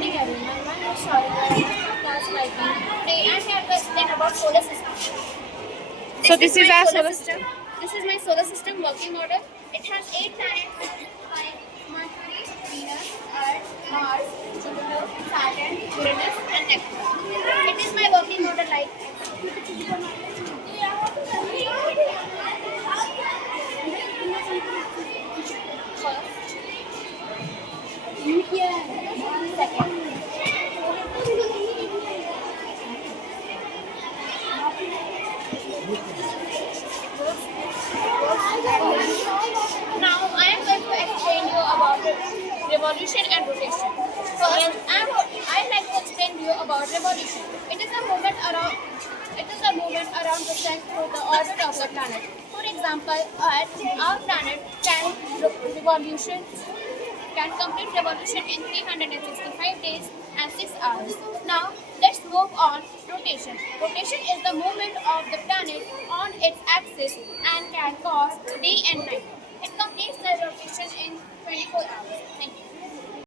morning everyone, my name is Sharika and I'm from class 5B. Today I'm here to explain about solar system. So this is my our solar solar system. This is my solar system working model. It has 8 planets like Mercury, Venus, Earth, Mars, Jupiter, Saturn, Uranus and Neptune. It is my working model like first, second. Now I am going to explain you about revolution and rotation. First, I'd like to explain to you about revolution. It is a movement around the sun through the orbit of the planet. For example, Earth, our planet, can complete revolution in 365 days and 6 hours. Now, let's move on. Rotation. Rotation is the movement of the planet on its axis and can cause day and night.